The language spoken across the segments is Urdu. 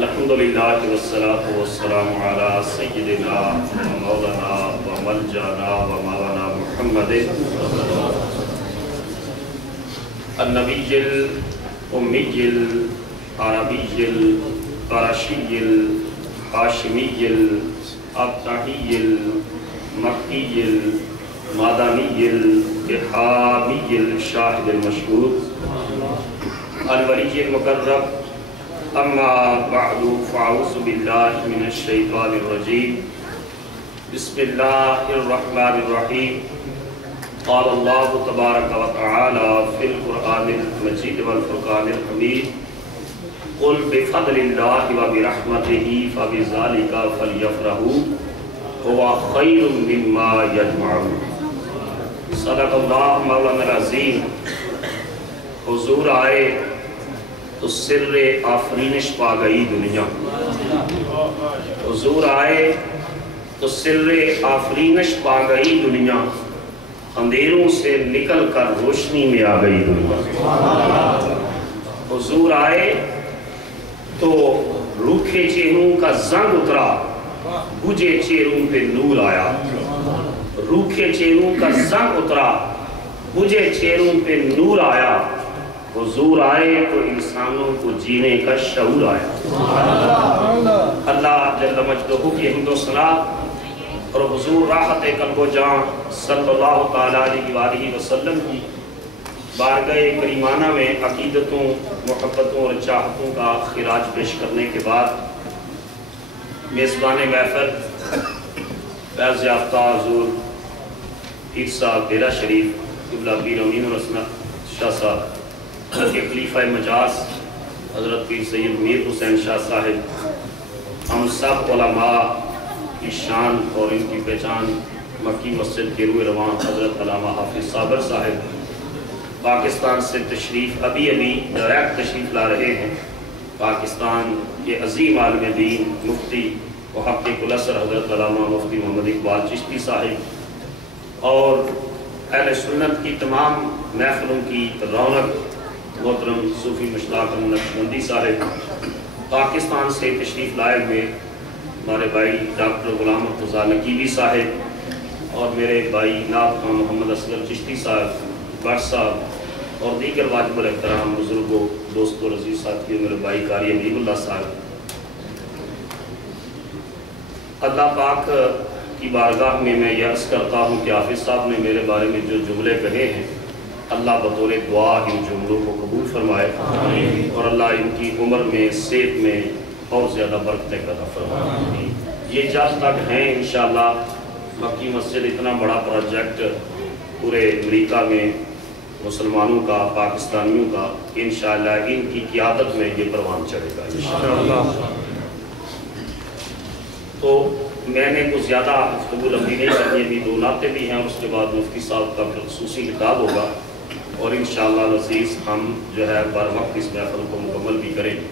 الحمدللہ والصلاة والسلام علی سیدنا مولانا و ملجانا و مولانا محمد النبی الامی العربی القرشی الہاشمی الابتحی المکی المدنی الحامی الشاہد المشہور الولی المقرب اما بعد فاعوذ باللہ من الشیطان الرجیم بسم اللہ الرحمن الرحیم قال اللہ تبارک و تعالی فی القرآن المجید والفرقان الحمید قل بفضل اللہ و برحمتہ فبذالک فلیفرحوا هو خیر مما یجمعون۔ صدق اللہ مولانا العظیم۔ حضور آئے تو سر آفرینش پا گئی دنیا، حضور آئے تو سر آفرینش پا گئی دنیا، اندھیروں سے نکل کر روشنی میں آ گئی دنیا۔ حضور آئے تو روکھے چہروں کا زنگ اترا، بجھے چہروں پہ نور آیا۔ روکھے چہروں کا زنگ اترا، بجھے چہروں پہ نور آیا۔ حضور آئے تو انسانوں کو جینے کا شعور آیا۔ اللہ جل مجدہ کی حمد و ثنا اور حضور راحت قلب و جان صلی اللہ تعالیٰ علیہ وآلہ وسلم کی بارگاہ کریمانہ میں عقیدتوں، محبتوں اور چاہتوں کا خراج پیش کرنے کے بعد میزبان محفل فیض یافتہ حضور پیر صاحب ڈیرہ شریف قبلہ پیر امین الحسن شاہ صاحب کے خلیفہ مجاز حضرت پیر سید میر حسین شاہ صاحب، ہم سب علماء کی شان اور ان کی پہچان مکی مسجد کے روح رواں حضرت علامہ حافظ صابر صاحب پاکستان سے تشریف ابھی ڈائریکٹ تشریف لا رہے ہیں۔ پاکستان کے عظیم عالم دین مفتی محقق الاسر حضرت علامہ مفتی محمد اقبال چشتی صاحب اور اہل سنت کی تمام محفلوں کی رونق محترم صوفی مشتاق نقشبندی صاحب، پاکستان سے تشریف لائے ہوئے ہمارے بھائی ڈاکٹر غلام مرتضیٰ نقیبی صاحب اور میرے بھائی نعت خان محمد اصغر چشتی صاحب بٹ صاحب اور دیگر واجب الاحترام بزرگوں، دوستوں، عزیز ساتھیوں، میرے بھائی قاری حبیب اللہ صاحب، اللہ پاک کی بارگاہ میں یہ عرض کرتا ہوں کہ حافظ صاحب نے میرے بارے میں جو جملے کہے ہیں اللہ بطور دعا ان جملوں کو قبول فرمائے اور اللہ ان کی عمر میں صحت میں اور زیادہ برکتیں عطا فرمائے۔ یہ جب تک ہیں انشاءاللہ مکی مسجد اتنا بڑا پروجیکٹ پورے امریکہ میں مسلمانوں کا، پاکستانیوں کا، انشاءاللہ ان کی قیادت میں یہ پروان چڑھے گا انشاءاللہ۔ تو میں نے کچھ زیادہ گفتگو لمبی نہیں کرنی، ابھی دو نعتیں بھی ہیں اور اس کے بعد مفتی صاحب کا خصوصی خطاب ہوگا اور انشاءاللہ العزیز ہم جو ہے بر وقت اس محفل کو مکمل بھی کریں گے۔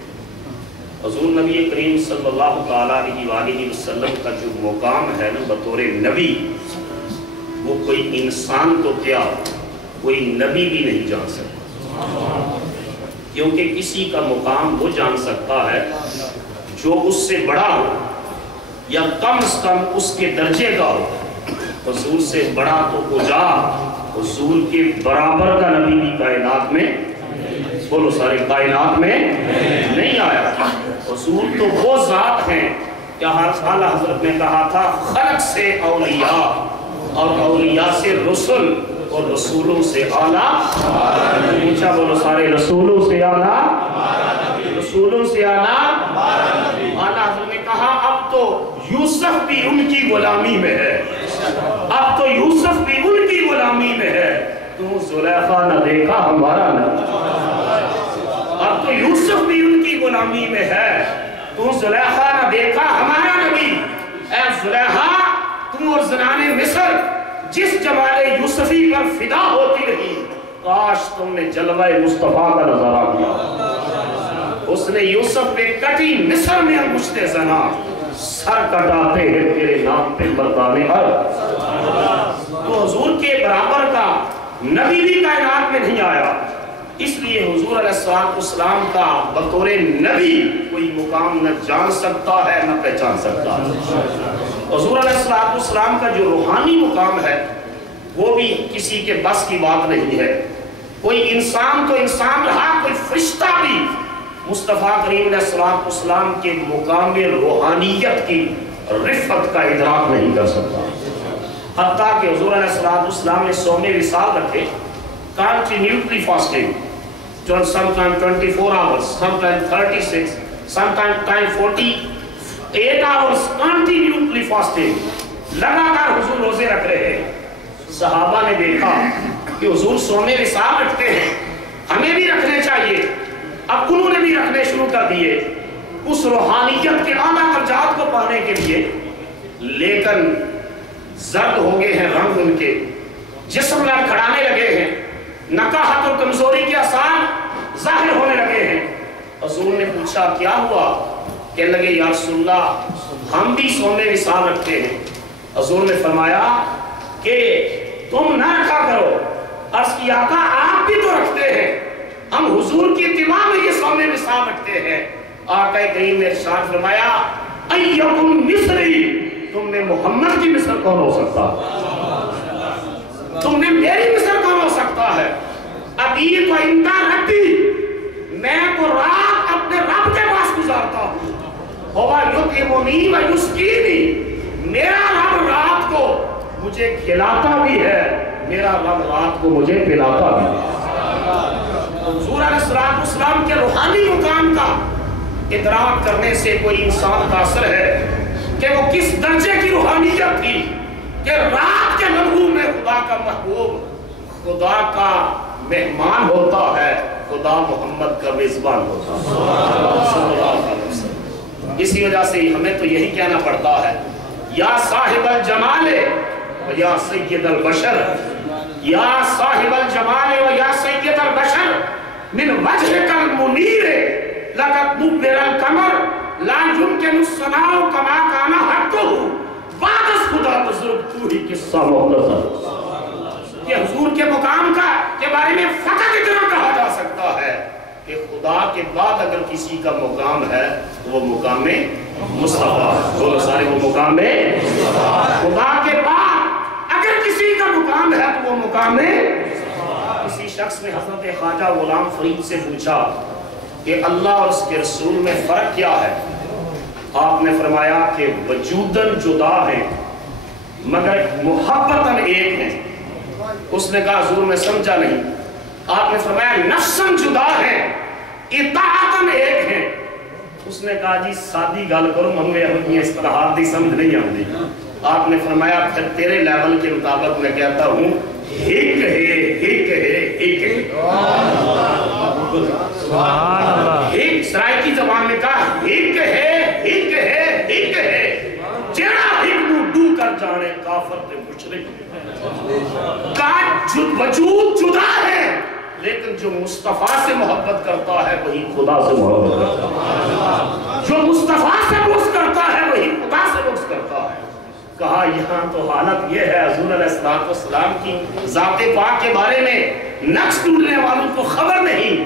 حضور نبی کریم صلی اللہ تعالیٰ علیہ وآلہ وسلم کا جو مقام ہے نا بطور نبی، وہ کوئی انسان تو کیا کوئی نبی بھی نہیں جان سکتا، کیونکہ کسی کا مقام وہ جان سکتا ہے جو اس سے بڑا ہو یا کم از کم اس کے درجے کا ہو۔ حضور سے بڑا تو کجا، حضور کے برابر کا نبی بھی کائنات میں، بولو سارے کائنات میں نہیں آیا۔ حضور تو وہ ذات ہیں کہ اعلیٰ حضرت نے کہا تھا خلق سے اولیاء اور اولیاء سے رسول اور رسولوں سے اعلیٰ، اونچا بولو سارے، رسولوں سے اعلیٰ، رسولوں سے اعلیٰ۔ اعلیٰ حضرت نے کہا اب تو یوسف بھی ان کی غلامی میں ہے، اب تو یوسف بھی ان کی غلامی میں ہے، تو زلیخا نہ دیکھا ہمارا نبی، اب تو یوسف بھی ان کی غلامی میں ہے، تو زلیخا نہ دیکھا ہمارا نبی۔ اے زلیخا تم اور زنان مصر جس جمال یوسفی پر فدا ہوتی رہی، کاش تم نے جلوہ مصطفیٰ کا نظارہ کیا۔ اس نے یوسف پہ کٹی مصر میں انگشت زنا، سر کٹاتے ہیں تیرے نام پہ مردانے عرب۔ تو حضور کے برابر کا نبی بھی کائنات میں نہیں آیا، اس لیے حضور علیہ السلام کا بطور نبی کوئی مقام نہ جان سکتا ہے نہ پہچان سکتا ہے۔ حضور علیہ السلام کا جو روحانی مقام ہے وہ بھی کسی کے بس کی بات نہیں ہے۔ کوئی انسان تو انسان رہا، کوئی فرشتہ بھی مصطفیٰ کریم علیہ السلام کے مقام روحانیت کی رفت کا ادراک نہیں کر سکتا۔ حتیٰ کہ حضور علیہ السلام نے صوم وصال رکھے، continuously fasting, sometimes 24 hours, sometimes 36, sometimes 48 hours continuously fasting، لگاتار حضور روزے رکھ رہے ہیں۔ صحابہ نے دیکھا کہ حضور صوم وصال رکھتے ہیں، ہمیں بھی رکھنے چاہیے۔ اب انہوں نے بھی رکھنے شروع کر دیے اس روحانیت کے اعلیٰ درجات کو پانے کے لیے، لیکن زرد ہو گئے ہیں رنگ ان کے، جسم لڑکھڑانے لگے ہیں، نکاحت اور کمزوری کے آثار ظاہر ہونے لگے ہیں۔ حضور نے پوچھا کیا ہوا؟ کہنے لگے یا رسول اللہ ہم بھی صوم وصال رکھتے ہیں۔ حضور نے فرمایا کہ تم نہ رکھا کرو، عرض کیا آقا آپ بھی تو رکھتے ہیں، ہم حضور کی اتباع میں یہ صوم وصال رکھتے ہیں۔ آقا کریم نے ارشاد فرمایا ایکم مصری، تم میں محمد کی مثل کون ہو سکتا ہے؟ تم میں میری مثل کون ہو سکتا ہے؟ ابھی تو انکار رکھتی، میں تو رات اپنے رب کے پاس گزارتا ہوں، ہوا یطعمنی و یسقینی، میرا رب رات کو مجھے کھلاتا بھی ہے، میرا رب رات کو مجھے پلاتا بھی ہے۔ حضور علیہ السلام کے روحانی مقام کا ادراک کرنے سے کوئی انسان کا اثر ہے کہ وہ کس درجے کی روحانیت تھی کہ رات کے لمحوں میں خدا کا محبوب، خدا کا مہمان ہوتا ہے، خدا محمد کا میزبان ہوتا ہے صلی اللہ علیہ وسلم۔ اسی وجہ سے ہمیں تو یہی کہنا پڑتا ہے یا صاحب الجمال و یا سید البشر، یا صاحب الجمال و یا سید البشر، من وجهك المنیر لقد نبر القمر لا يمكن الصناع كما كان حقه بعد خدا بزرگ تو ہی قصہ مختصر۔ کہ حضور کے مقام کا کے بارے میں فقط اتنا کہا جا سکتا ہے کہ خدا کے بعد اگر کسی کا مقام ہے تو وہ مقام مصطفیٰ، بولو سارے وہ مقام خدا کے بعد اگر کسی کا مقام ہے تو وہ مقام کسی شخص نے حضرت خواجہ غلام فرید سے پوچھا کہ اللہ اور اس کے رسول میں فرق کیا ہے؟ آپ نے فرمایا کہ وجوداً جدا ہیں مگر محبتاً ایک ہیں۔ اس نے کہا حضور میں سمجھا نہیں۔ آپ نے فرمایا نفساً جدا ہیں اطاعتاً ایک ہیں۔ اس نے کہا جی سادی گل کرو، ہمیں اپنی اصطلاحات دی سمجھ نہیں آتی۔ آپ نے فرمایا پھر تیرے لیول کے مطابق میں کہتا ہوں ایک ہے، ایک ہے، ایک ہے۔ ایک سرائکی زبان میں کہا ایک ہے، ایک ہے، ایک ہے، جیڑا ایک نو ڈو کر جانے کافر تے مشرک کا وجود جدا ہے، لیکن جو مصطفیٰ سے محبت کرتا ہے وہی خدا سے محبت کرتا ہے، جو مصطفیٰ سے بغض کرتا ہے وہی خدا سے بغض کرتا ہے۔ کہا یہاں تو حالت یہ ہے حضور علیہ السلام کی ذات پاک کے بارے میں نقش ڈھونڈنے والوں کو خبر نہیں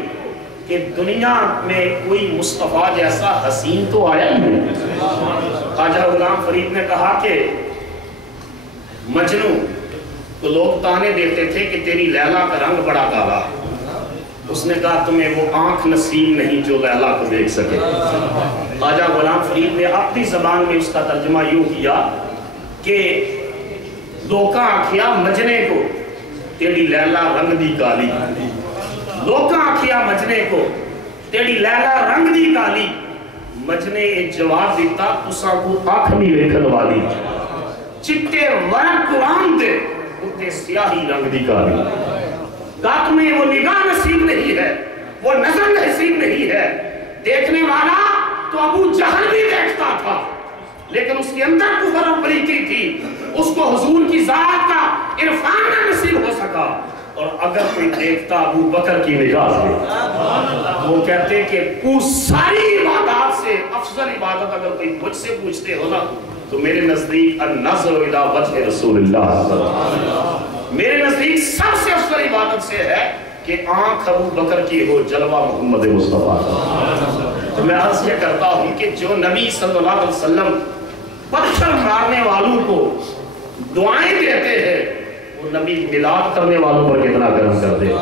کہ دنیا میں کوئی مصطفیٰ جیسا حسین تو آیا ہی نہیں۔ خواجہ غلام فرید نے کہا کہ مجنوں کو لوگ تانے دیتے تھے کہ تیری لیلا کا رنگ بڑا کالا ہے۔ اس نے کہا تمہیں وہ آنکھ نصیب نہیں جو لیلا کو دیکھ سکے۔ خواجہ غلام فرید نے اپنی زبان میں اس کا ترجمہ یوں کیا کہ لوکاں آکھیا مجنے کو تیری لیلا رنگ دی کالی، لوکاں آکھیا مجنے کو تیری لیلا رنگ دی کالی، مجنے جواب دیتا تساں کو آنکھ نہیں ویکھن والی، چٹے ورق قرآن دے اتے سیاہی رنگ دی کالی۔ کہا تمہیں وہ نگاہ نصیب نہیں ہے، وہ نظر نصیب نہیں ہے۔ دیکھنے والا تو ابو جہل بھی دیکھتا تھا لیکن اس کے اندر کفر و پلیتی تھی، اس کو حضور کی ذات کا عرفان نہ نصیب ہو سکا۔ اور اگر کوئی دیکھتا ابو بکر کی نگاہ سے، وہ کہتے کہ ساری عبادات سے افضل عبادت اگر کوئی مجھ سے پوچھتے ہو نا تو میرے نزدیک النظر الی وجہ رسول اللہ، میرے نزدیک سب سے افضل عبادت سے ہے کہ آنکھ ابو بکر کی ہو جلوہ محمد مصطفیٰ کا۔ تو میں عرض یہ کرتا ہوں کہ جو نبی صلی اللہ علیہ وسلم پتھر مارنے والوں کو دعائیں دیتے ہیں، وہ نبی میلاد کرنے والوں پر کتنا کرم کرتے ہیں۔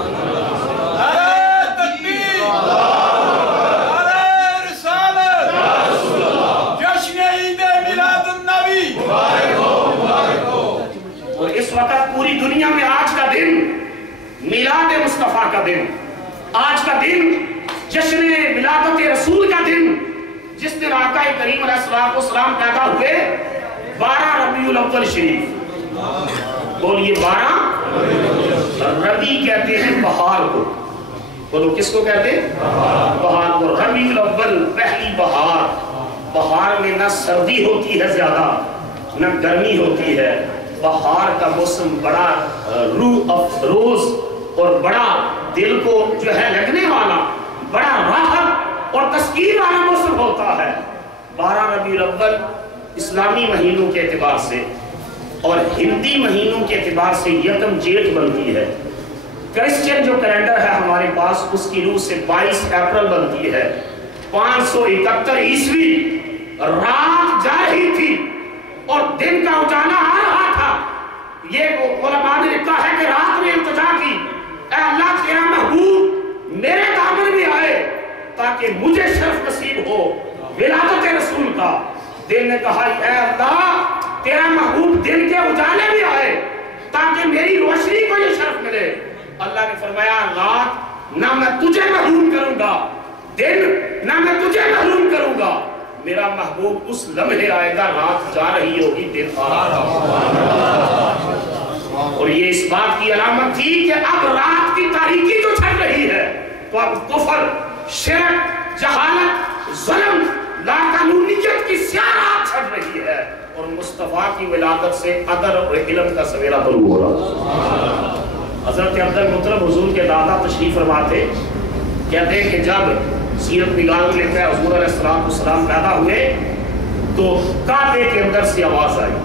اور اس وقت پوری دنیا میں آج کا دن میلاد مصطفیٰ کا دن، آج کا دن جشن ولادت رسول کا دن، جس دن آقا کریم علیہ السلام پیدا ہوئے 12 ربیع الاول شریف۔ بولیے 12 ربیع کہتے ہیں بہار کو، بولو کس کو کہتے ہیں؟ بہار کو۔ ربیع الاول پہلی بہار، بہار میں نہ سردی ہوتی ہے زیادہ نہ گرمی ہوتی ہے، بہار کا موسم بڑا روح افروز اور بڑا دل کو جو ہے لگنے والا، بڑا راحت اور تسکین والا موسم ہوتا ہے۔ 12 ربیع الاول اسلامی مہینوں کے اعتبار سے اور ہندی مہینوں کے اعتبار سے یکم جیٹھ بنتی ہے۔ کرسچن جو کیلنڈر ہے ہمارے پاس، اس کی روح سے 22 اپریل بنتی ہے۔ 571 عیسوی رات جا رہی تھی اور دن کا اجالا آ رہا تھا۔ یہ علماء نے لکھا ہے کہ رات میں التجا کی، اے اللہ تیرا محبوب میرے دامن میں آئے تاکہ مجھے شرف نصیب ہو ولادت رسول کا۔ دل نے کہا اے اللہ تیرا محبوب دن کے اجالے میں آئے تاکہ میری روشنی کو یہ شرف ملے۔ اللہ نے فرمایا رات نہ میں تجھے محروم کروں گا، دن نہ میں تجھے محروم کروں گا، میرا محبوب اس لمحے آئے گا رات جا رہی ہوگی دن آ رہا ہوگا۔ اور یہ اس بات کی علامت تھی کہ اب رات کی تاریکی جو چھٹ رہی ہے تو اب کفر، شرک، جہالت، ظلم، لاقانونیت کی سیاہ رات چھٹ رہی ہے اور مصطفیٰ کی ولادت سے ادب اور علم کا سویرا طلوع ہو رہا۔ حضرت عبد المطلب حضور کے دادا تشریف فرما تھے، کہتے ہیں کہ جب سیرت نگار میں لکھا ہے حضور علیہ السلام پیدا ہوئے تو کعبے کے اندر سے آواز آئی،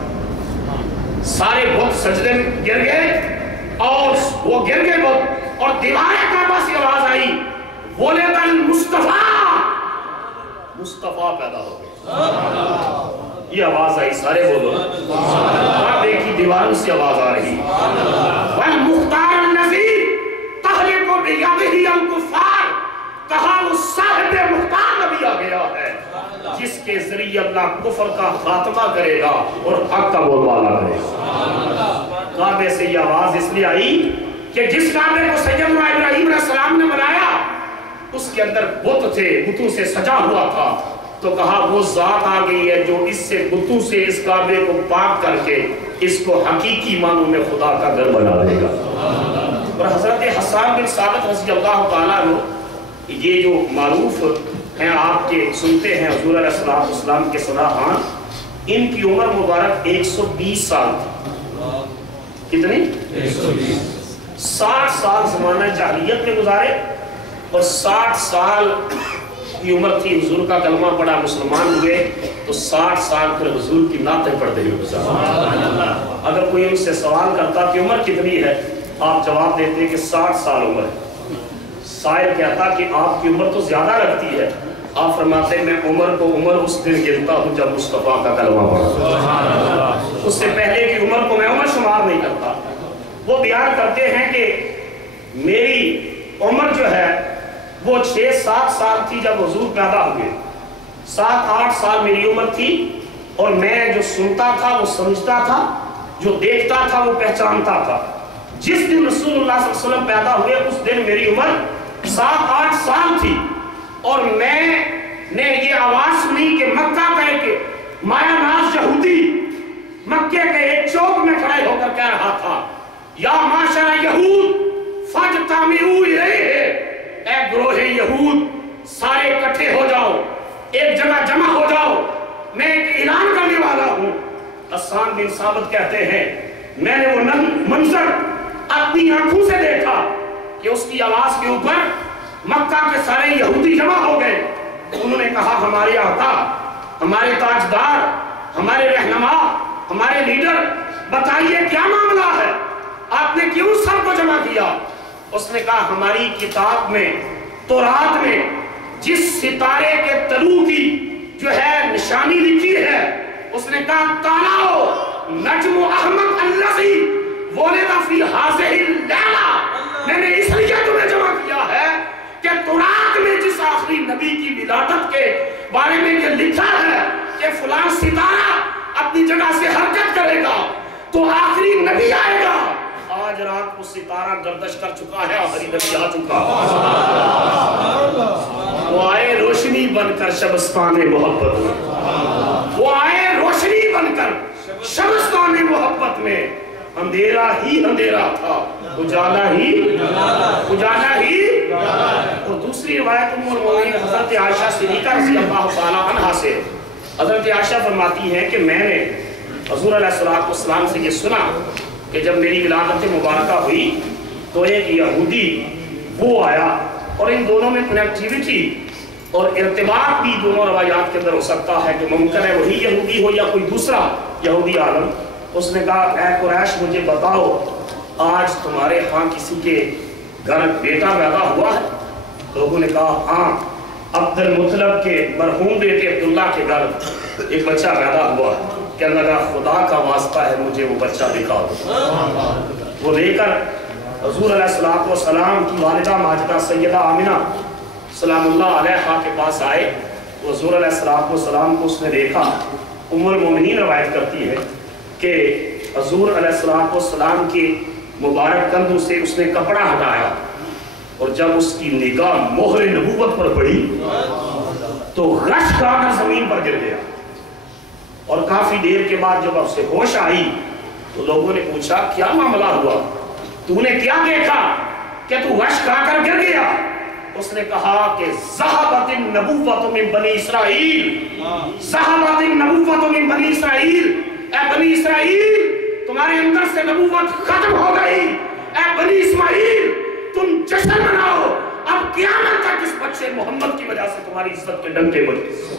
سارے بت سجدے میں گر گئے اور وہ گر گئے بت، اور دیوار کعبہ سے آواز آئی ولد المصطفیٰ، مصطفیٰ پیدا ہو گئے۔ یہ آواز آئی، سارے بولو، کعبے کی دیواروں سے آواز آ رہی، والمختار النذیر تہلک بیدہ الکفار، کہا وہ صاحب مختار نبی آ گیا ہے جس کے ذریعے اللہ کفر کا خاتمہ کرے گا اور حق کا بول بالا کرے گا۔ کعبے سے یہ آواز اس لیے آئی کہ جس کعبے کو سیدنا ابراہیم علیہ السلام نے بنایا اس کے اندر بت تھے، بتوں سے سجا ہوا تھا، تو کہا وہ ذات آ گئی ہے جو اس سے بتوں سے اس کعبے کو پاک کر کے اس کو حقیقی معنوں میں خدا کا گھر بنا دے گا۔ اور حضرت حسان بن ثابت رضی اللہ تعالیٰ عنہ، یہ جو معروف ہیں آپ کے سنتے ہیں حضور علیہ السلام کے صلاحان، ان کی عمر مبارک 120 سال تھی۔ کتنی؟ 60 سال زمانہ جاہلیت میں گزارے اور 60 سال کی عمر تھی، حضور کا کلمہ پڑھا، مسلمان ہوئے تو 60 سال پھر حضور کی نعتیں پڑھتے ہوئے گزارے۔ اگر کوئی ان سے سوال کرتا کہ عمر کتنی ہے، آپ جواب دیتے ہیں کہ 60 سال عمر ہے۔ سائل کہتا کہ آپ کی عمر تو زیادہ لگتی ہے، آپ فرماتے ہیں میں عمر کو عمر اس دن گنتا ہوں جب مصطفیٰ کا کلمہ پڑھا، اس سے پہلے کی عمر کو میں عمر شمار نہیں کرتا۔ وہ بیان کرتے ہیں کہ میری عمر جو ہے وہ 6-7 سال تھی جب حضور پیدا ہوئے، 7-8 سال میری عمر تھی، اور میں جو سنتا تھا وہ سمجھتا تھا، جو دیکھتا تھا وہ پہچانتا تھا۔ جس دن رسول اللہ صلی اللہ علیہ وسلم پیدا ہوئے اس دن میری عمر 7-8 سال تھی، اور میں نے یہ آواز سنی کہ مکہ کا ایک مایا ناز یہودی مکے کے ایک چوک میں کھڑے ہو کر کہہ رہا تھا یا معاشر یہود فاجتمعوا الیہ، اے گروہ یہود سارے اکٹھے ہو جاؤ، ایک جگہ جمع ہو جاؤ، میں ایک اعلان کرنے والا ہوں۔ حسان بن ثابت کہتے ہیں میں نے وہ منظر اپنی آنکھوں سے دیکھا کہ اس کی آواز کے اوپر مکہ کے سارے یہودی جمع ہو گئے۔ انہوں نے کہا ہمارے آقا، ہمارے تاجدار، ہمارے رہنما، ہمارے لیڈر، بتائیے کیا معاملہ ہے، آپ نے کیوں سب کو جمع کیا؟ اس نے کہا ہماری کتاب میں تورات میں جس ستارے کے طلوع کی جو ہے نشانی لکھی ہے، اس نے کہا تالاؤ نجم احمد الذی ولد فی ہذہ اللیلہ، میں نے اس لیے تمہیں جمع کیا ہے کہ تورات میں جس آخری نبی کی ولادت کے بارے میں یہ لکھا ہے کہ فلاں ستارہ اپنی جگہ سے حرکت کرے گا تو آخری نبی آئے گا، آج رات وہ ستارہ گردش کر چکا ہے، آخری نبی آ چکا۔ وہ آئے روشنی بن کر شبستان محبت میں، وہ آئے روشنی بن کر شبستان محبت میں، اندھیرا ہی اندھیرا تھا، اجالا ہی اجالا ہی۔ اور دوسری روایت ام المؤمنین حضرت عائشہ صدیقہ رضی اللہ تعالی عنہا سے، حضرت عائشہ فرماتی ہیں کہ میں نے حضور علیہ السلام سے یہ سنا کہ جب میری ولادت مبارکہ ہوئی تو ایک یہودی وہ آیا، اور ان دونوں میں کنیکٹیویٹی اور ارتباط بھی دونوں روایات کے اندر ہو سکتا ہے کہ ممکن ہے وہی یہودی ہو یا کوئی دوسرا یہودی عالم۔ اس نے کہا اے قریش مجھے بتاؤ آج تمہارے ہاں کسی کے گھر بیٹا پیدا ہوا ہے؟ لوگوں نے کہا ہاں عبد المطلب کے مرحوم بیٹے عبداللہ کے گھر ایک بچہ پیدا ہوا ہے۔ کہنے لگا خدا کا واسطہ ہے مجھے وہ بچہ دکھا دو۔ وہ لے کر حضور علیہ السلام کی والدہ ماجدہ سیدہ آمنہ سلام اللہ علیہا کے پاس آئے، حضور علیہ السلام کو اس نے دیکھا۔ ام المؤمنین روایت کرتی ہے کہ حضور علیہ السلام کے مبارک کندھوں سے اس نے کپڑا ہٹایا، اور جب اس کی نگاہ مہر نبوت پر پڑی تو غش کھا کر زمین پر گر گیا، اور کافی دیر کے بعد جب اسے ہوش آئی تو لوگوں نے پوچھا کیا معاملہ ہوا، تو نے کیا دیکھا کہ تو غش کھا کر گر گیا؟ اس نے کہا کہ ذہبت النبوۃ من بنی اسرائیل، ذہبت النبوۃ من بنی اسرائیل، اے بنی اسرائیل تمہارے اندر سے نبوت ختم ہو گئی، اے بنی اسماعیل تم جشن مناؤ، اب قیامت تک اس بچے محمد کی وجہ سے تمہاری عزت کے ڈنکے بجے،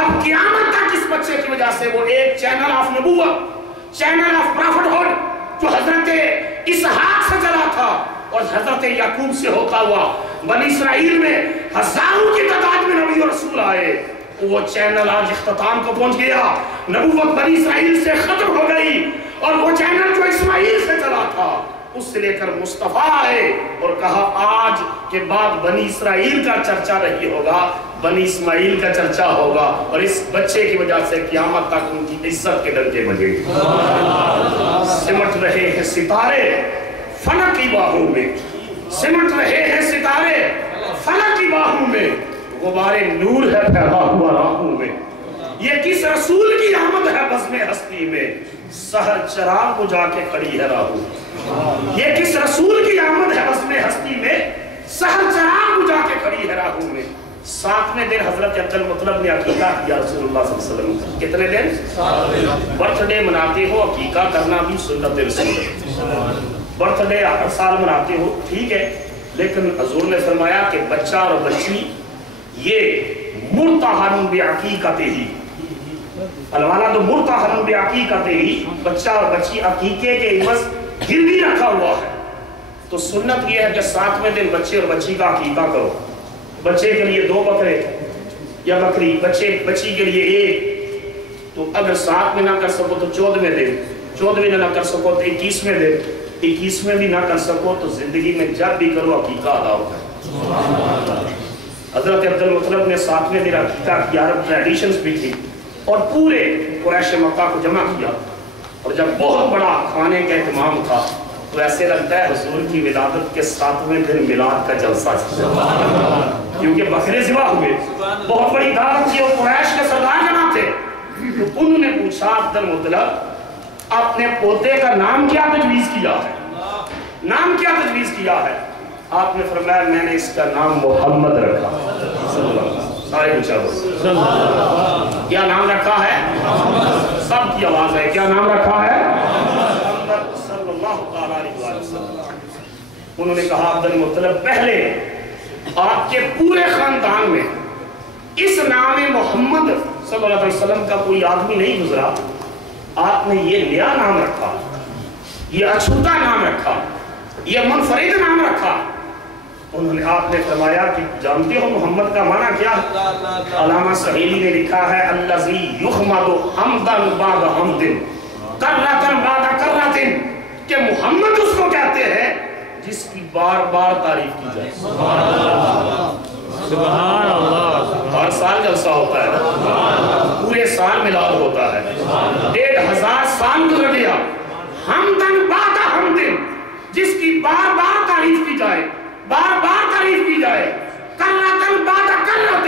اب قیامت تک اس بچے کی وجہ سے وہ ایک چینل آف نبوت، چینل آف پرافٹ ہوڈ جو حضرت اسحاق سے چلا تھا اور حضرت یعقوب سے ہوتا ہوا بنی اسرائیل میں ہزاروں کی تعداد میں نبی اور رسول آئے، وہ چینل آج اختتام کو پہنچ گیا، نبوت بنی اسرائیل سے ختم ہو گئی، اور وہ چینل جو اسماعیل سے چلا تھا اس سے لے کر مصطفیٰ آئے اور کہا آج کے بعد بنی اسرائیل کا چرچا نہیں ہوگا، بنی اسماعیل کا چرچا ہوگا، اور اس بچے کی وجہ سے قیامت تک ان کی عزت کے ڈنکے بجے۔ سمٹ رہے ہیں ستارے فلک کی باہوں میں، سمٹ رہے ہیں ستارے فلک کی باہوں میں، غبار نور ہے پیدا ہوا راہوں میں، یہ کس رسول کی آمد ہے بزم ہستی میں، سحر چراغ بجھا کے کھڑی ہے راہوں، یہ کس رسول کی آمد ہے بزم ہستی میں، سحر چراغ بجھا کے کھڑی ہے راہوں میں۔ 7ویں دن حضرت عبد المطلب نے عقیقہ کیا رسول اللہ صلی اللہ علیہ وسلم، کتنے دن؟ برتھ ڈے مناتے ہو، عقیقہ کرنا بھی سنت رسول ہے، برتھ ڈے ہر سال مناتے ہو ٹھیک ہے، لیکن حضور نے فرمایا کہ بچہ اور بچی یہ مرتہن بعقیقتہ، الولد مرتہن بعقیقتہ، بچہ اور بچی عقیقے کے عوض گروی رکھا ہوا ہے، تو سنت یہ ہے کہ 7ویں دن بچے اور بچی کا عقیقہ کرو، بچے کے لیے 2 بکرے یا بکری، بچی کے لیے 1، تو اگر 7 میں نہ کر سکو تو 14ویں دن، 14ویں نہ کر سکو تو 21ویں دن، 21ویں بھی نہ کر سکو تو زندگی میں جب بھی کرو عقیقہ ادا ہوتا ہے۔ حضرت عبد المطلب نے 7ویں دن عقیقہ کی، عرب ٹریڈیشنز بھی تھی، اور پورے قریش مکہ کو جمع کیا، اور جب بہت بڑا کھانے کا اہتمام تھا تو ایسے لگتا ہے حضور کی ولادت کے 7ویں دن میلاد کا جلسہ تھا، کیونکہ بکرے ذبح ہوئے، بہت بڑی دعوت تھی، اور قریش کے سردار جمع تھے، تو انہوں نے پوچھا عبد المطلب اپنے پوتے کا نام کیا تجویز کیا ہے، نام کیا تجویز کیا ہے؟ آپ نے فرمایا میں نے اس کا نام محمد رکھا، سارے پوچھا کیا نام رکھا ہے؟ سب کی آواز ہے، کیا نام رکھا ہے؟ محمد صلی اللہ علیہ وسلم۔ انہوں نے کہا عبد المطلب پہلے آپ کے پورے خاندان میں اس نام محمد صلی اللہ علیہ وسلم کا کوئی آدمی نہیں گزرا، آپ نے یہ نیا نام رکھا، یہ اچھوتا نام رکھا، یہ منفرد نام رکھا. انہوں نے آپ نے فرمایا کہ جانتے ہو محمد کا معنی کیا ہے؟ علامہ سہیلی نے لکھا ہے الذی یحمد حمدا بعد حمد کرۃ بعد کرۃ، کہ محمد اس کو کہتے ہیں جس کی بار بار تعریف کی جائے. سبحان اللہ. ہر سال جلسہ ہوتا ہے، پورے سال میلاد ہوتا ہے، 1500 سال گزر گیا. حمدن بعد حمد، جس کی بار بار تعریف کی جائے، بار بار تعریف کی جائے. کرۃ بعد کرۃ،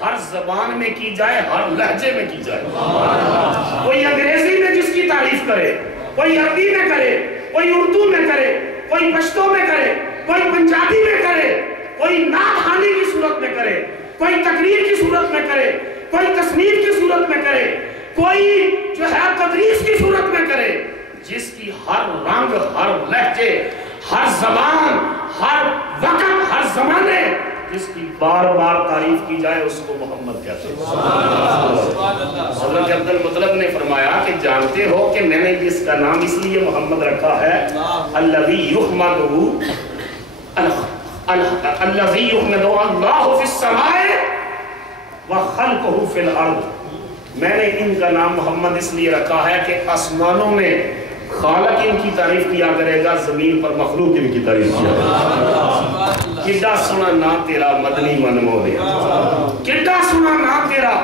ہر زبان میں کی جائے، ہر لہجے میں کی جائے. کوئی انگریزی میں جس کی تعریف کرے، کوئی عربی میں کرے، کوئی اردو میں کرے، کوئی پشتو میں کرے، کوئی پنجابی میں کرے، کوئی نعت خوانی کی صورت میں کرے، کوئی تقریر کی صورت میں کرے، کوئی تصنیف کی صورت میں کرے، کوئی جو ہے تدریس کی صورت میں کرے. جس کی ہر رنگ، ہر لہجے، ہر زبان، ہر وقت، ہر زمانے جس کی بار بار تعریف کی جائے اس کو محمد کہتے ہیں. حضرت عبد المطلب نے فرمایا کہ جانتے ہو کہ میں نے جس کا نام اس لیے محمد رکھا ہے الذی یحمد اللہ فی السماء وخلقہ فی الارض. میں نے ان کا نام محمد اس لیے رکھا ہے کہ آسمانوں میں خالق ان کی تعریف کیا کرے گا، زمین پر مخلوق ان کی تعریف کیا کرے گا. کڈا سنا نا تیرا مدنی من مونیا، کڈا سنا نا تیرا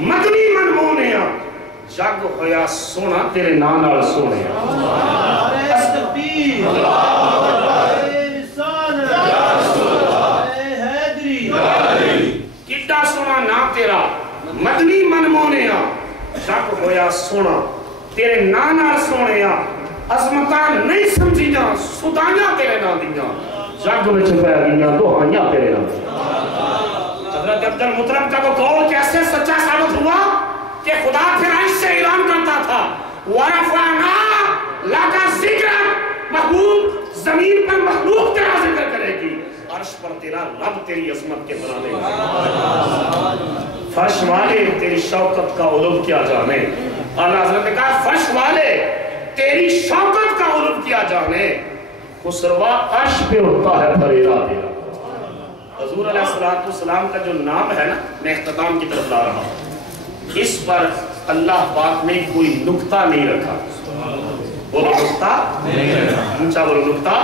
مدنی من مونیا، جگ ہویا سونا تیرے نام نال سونیا. کڈا سنا نا تیرا مدنی من مونیا، جگ ہویا سونا تیرے نام نال سونیا. عظمتاں نہیں سمجھیاں سدائیاں تیرے نام دیاں، جگ میں چھپا گیا دعائیاں تیرے نام. حضرت عبد المطلب کا وہ قول کیسے سچا ثابت ہوا کہ خدا پھر عرش سے اعلان کرتا تھا وَرَفَعْنَا لَكَ ذِكْرَكَ، محبوب زمین پر مخلوق تیرا ذکر کرے گی، عرش پر تیرا رب تیری عظمت کے بنا دے گا. فرش والے تیری شوکت کا علو کیا جانے. اللہ حضرت نے کہا فرش والے تیری شوکت کا علو کیا جانے. خسروا عرش پہ اٹھتا ہے فریدا تیرا. حضور علیہ السلام کا جو نام ہے نا، میں اختتام کی طرف لا رہا ہوں، اس پر اللہ پاک نے کوئی نکتہ نہیں رکھا. بولو نکتہ نہیں رکھا، اونچا بولو نکتہ.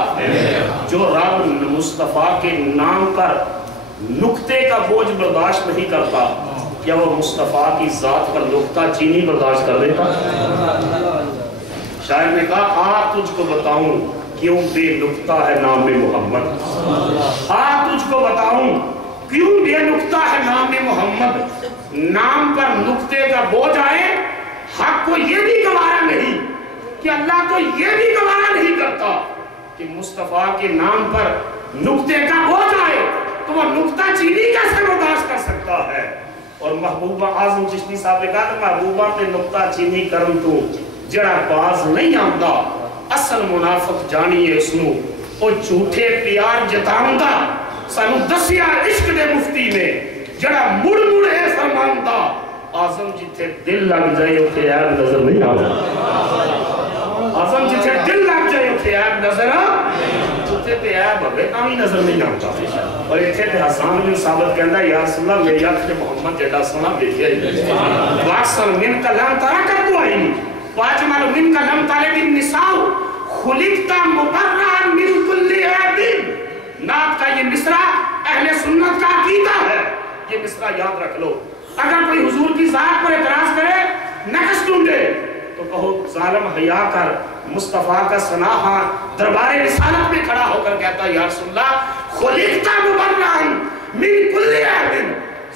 جو رب مصطفیٰ کے نام پر نکتے کا بوجھ برداشت نہیں کرتا، کیا وہ مصطفیٰ کی ذات پر نکتہ چینی برداشت کر دیتا؟ شاعر نے کہا آ تجھ کو بتاؤں کیوں بے نکتہ ہے نام محمد، آ تجھ کو بتاؤں کیوں بے نکتہ ہے نام محمد. نام پر نکتے کا بوجھ آئے، حق کو یہ بھی گوارا نہیں کہ اللہ کو یہ بھی گوارا نہیں کرتا کہ مصطفیٰ کے نام پر نکتے کا بوجھ آئے تو وہ نکتہ چینی کیسے برداشت کر سکتا ہے. اور محبوبہ اعظم چشتی صاحب نے کہا کہ محبوبہ تے نکتہ چینی کرم تو جڑا باز نہیں آمدا، اصل منافق جانیے اس نو او جھوٹے پیار جتاؤندا. سانو دسیا عشق دے مفتی نے جڑا مڑ مڑ ہے فرماندا، اعظم جتھے دل لگ جائے اتھے عیب نظر نہیں آتا. اعظم جتھے دل لگ جائے اتھے عیب نظر اتھے تے عیب ہوئے تاں نظر نہیں آتا. اور اتھے تے حسان بن ثابت کہندا یا رسول اللہ میری اکھ تے محمد جیڑا سونا دیکھیا ہی واکسن من کلام ترکت تو آئی واجمل من کلام طالب النساء خلقتا مبرعا من کل عیب. نعت کا یہ مصرع اہل سنت کا عقیدہ ہے، یہ مصرع یاد رکھ لو. اگر کوئی حضور کی ذات پر اعتراض کرے، نقص ڈھونڈے تو کہو ظالم حیا کر، مصطفیٰ کا ثنا دربار رسالت میں کھڑا ہو کر کہتا یا رسول اللہ خلقتا مبرعا من کل عیب.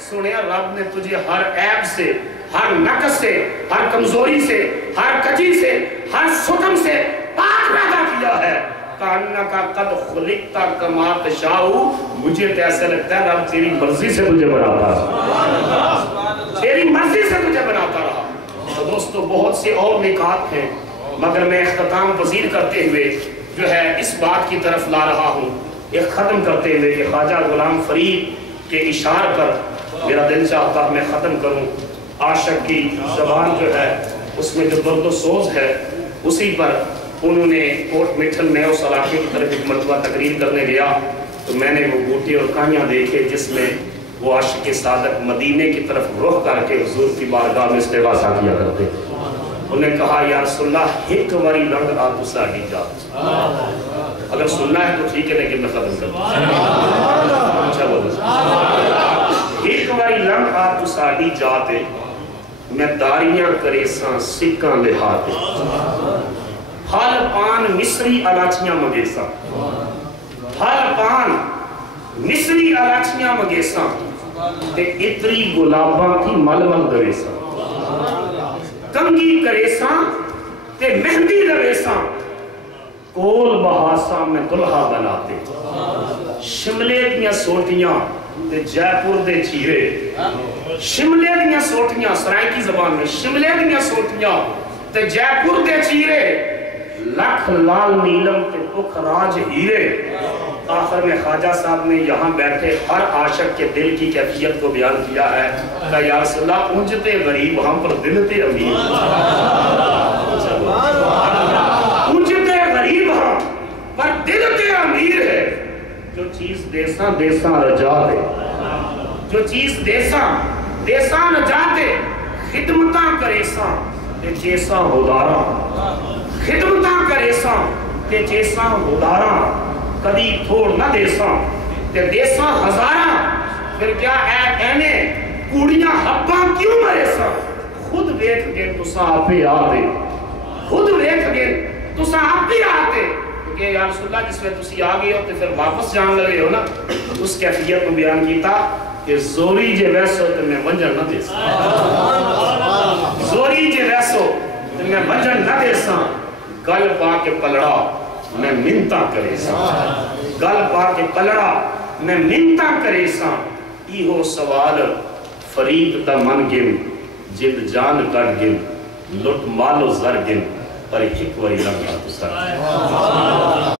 سنیا رب نے تجھے ہر عیب سے، ہر نقص سے، ہر کمزوری سے، ہر کجی سے، ہر ستم سے پاک پیدا کیا ہے. کانکا قد خلقتا کما تشاؤ، مجھے تو ایسا لگتا ہے رب تیری مرضی سے تجھے بناتا رہا، تیری مرضی سے تجھے بناتا رہا. تو دوستو بہت سے اور نکات ہیں، مگر میں اختتام پذیر کرتے ہوئے جو ہے اس بات کی طرف لا رہا ہوں، ایک ختم کرتے ہوئے کہ خواجہ غلام فرید کے اشعار پر میرا دل چاہتا میں ختم کروں. عاشق کی زبان جو ہے اس میں جو درد و سوز ہے اسی پر انہوں نے کوٹ مٹھن میں اس علاقے کی طرف ایک مرتبہ تقریر کرنے گیا تو میں نے وہ بوٹے اور کہانیاں دیکھے جس میں وہ عاشق صادق مدینے کی طرف رخ کر کے حضور کی بارگاہ میں استغاثہ کیا کرتے. انہوں نے کہا یا رسول اللہ ایک واری لنگ آ تو ساڑی جات. اگر سننا ہے تو ٹھیک ہے لیکن میں ختم کر دوں. چلو ایک واری لنگ آ تو ساڑی جاتے میں داریاں کرے ساں سکاں لہاتے. حال پان مصری علاچیاں مگیساں. حال پان مصری علاچیاں مگیساں تے اتری گلاباں کی ململ دریساں. کنگی کریساں تے مہندی دریساں کول بہاساں میں دلہا بناتے. شملے دیاں سوٹیاں تے جے پور دے چیرے. شملے دیاں سوٹیاں سرائکی زبان میں شملے دیاں سوٹیاں تے جے پور دے چیرے لکھ لال نیلم تے پکھ راج ہیرے. آخر میں خواجہ صاحب نے یہاں بیٹھے ہر عاشق کے دل کی کیفیت کو بیان کیا ہے کہ یا رسول اللہ اونجتے غریب ہم پر دل تے امیر. اونجتے غریب ہم پر دل تے امیر ہے. جو چیز دیساں دیساں رجا دے. جو چیز دیساں دیساں رجا دے. خدمتاں کریساں تے جیساں ہداراں. خدمتاں کریساں تے جیساں ہداراں. کدی تھوڑ نہ دیساں تے دیساں ہزاراں. پھر کیا اینے کوڑیاں ہپاں کیوں مریساں. خود ویکھ گئے تساں آپے آتے. خود ویکھ گئے تساں آپے آتے. کہ یا رسول اللہ جس میں تسی آگئے ہو تے پھر واپس جان لگے ہو نا. اس کیفیت کو بیان کیتا کہ زوری جے ویسو تے میں ونجن نہ دیساں. زوری جے ویسو تے میں ونجن نہ دیساں. گل پا کے پلڑا میں منتا کرے ساں. گل پا کے پلڑا میں منتا کرے ساں. ایہو سوال فرید تا من گن جد جان کٹ گن لٹ مالو زر گن پر ایک وری لگا تو سر.